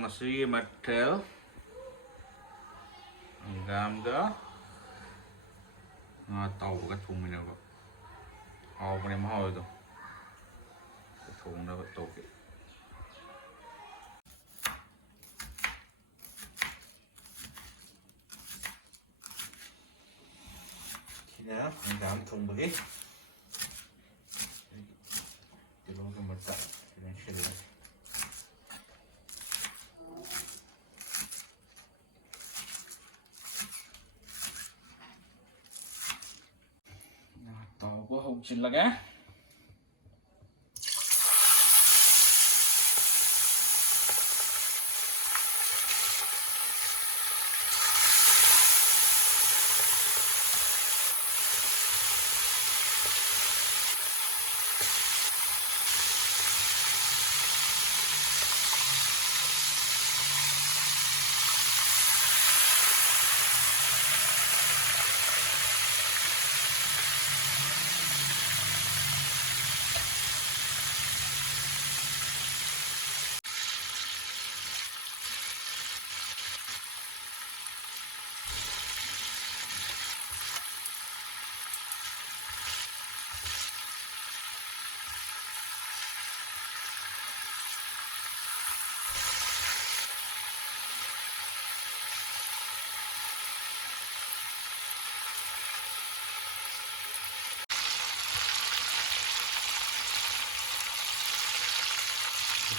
ngasi matel gamga tàu cái thùng này nè hầu cái em hồi rồi cái thùng nó tổ cái thì đó mình làm thùng bự hết thì luôn cái mặt tạ thì mình sẽ lấy tàu của hồng xin là cái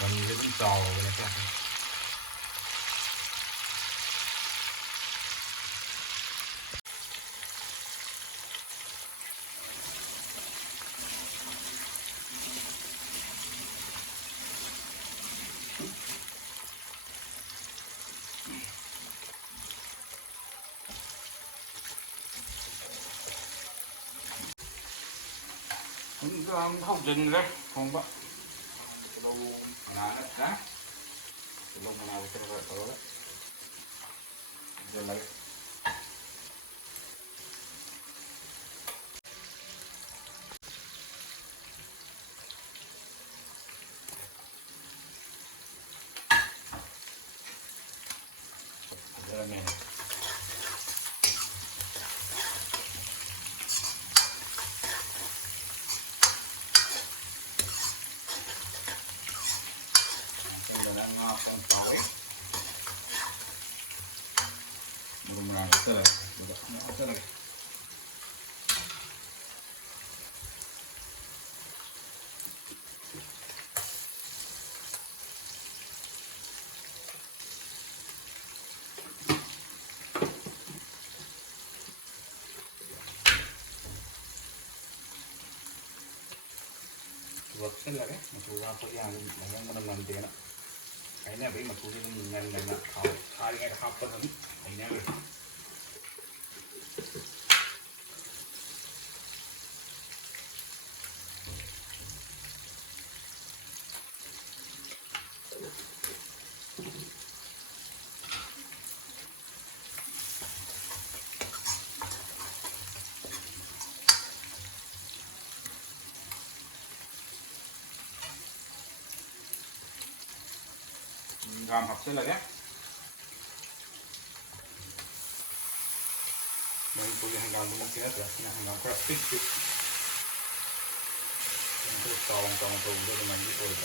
còn cái bánh trò này các không dừng đấy không bác lâu nào đấy hả lâu nào sẽ rồi đó rồi lấy rồi nè đang ngọt con tỏi mình làm cái này nhỏ cái này vật rất là đấy mà chú ra có nhà mình đang làm tiền ạ cái này với mà chú mình nhận này là họ hai cái học con hứng cái này làm học sẽ là ghép đây tôi hành làm một cái nữa hành làm graphic tôi tròn cho mình đi rồi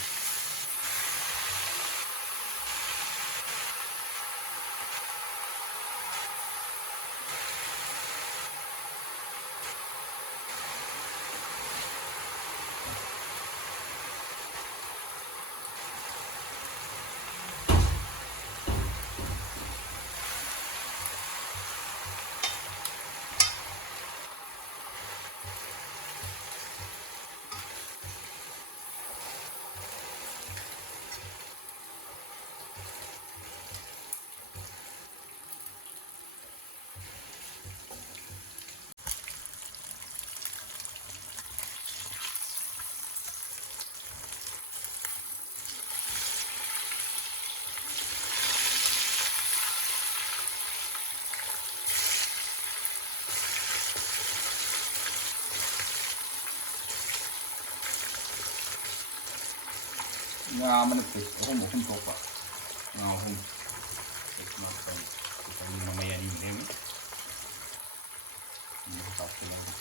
mình phải không một không thuộc ngahum makan kita ini namanya ini top lagi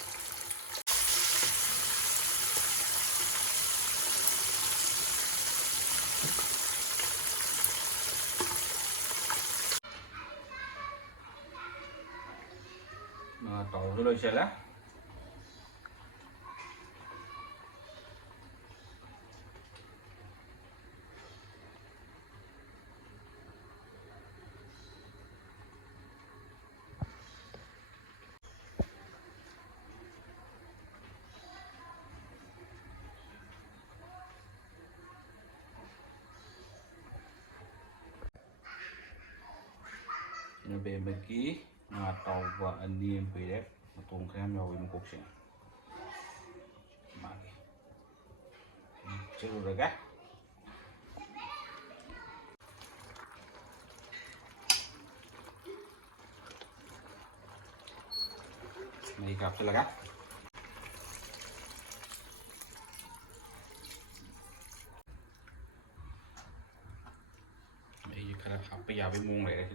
nah tahu dulu salah nó về mấy ký mà tàu và anh em về đấy mà tôm khem nhau với một cục xịn mà chưa được gắt này gặp cho là gắt mấy cái là học bây giờ với muôn này đấy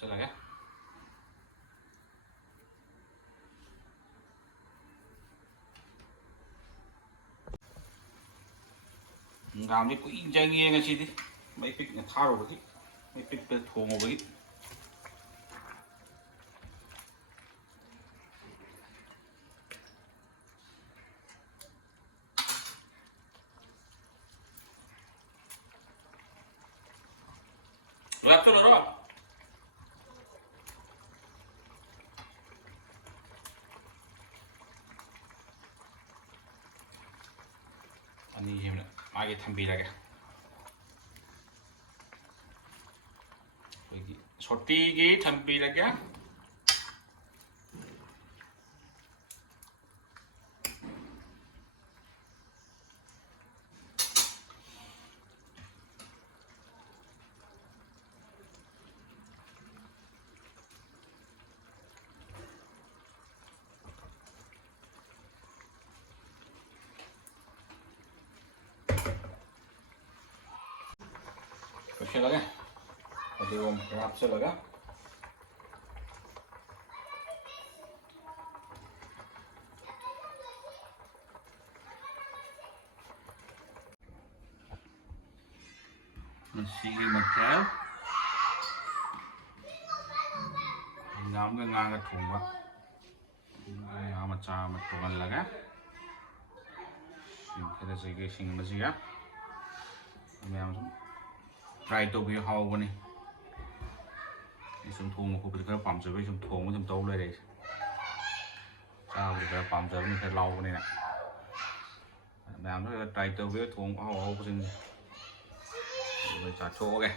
sẽ là gắt làm đi quỹ chơi nghe cái gì đi mấy pít là thao rồi cái mấy pít về thua một cái lắp cho nó đó 아니 힘을 아예 탐비라게 여기 소띠기 탐비라게 Kecil lagi, tadi rap lagi. Masih macam, ngam cái ngang cái thùng quá, macam thùng lagi. Cái là gì cái sinh gì á, mình làm try to be how này, some thùng của cái phẩm chất với some thùng với some tàu lên đây, sao cái phẩm chất mình phải lau này nè, làm nó try to be thùng how cái gì, rồi chả chỗ cái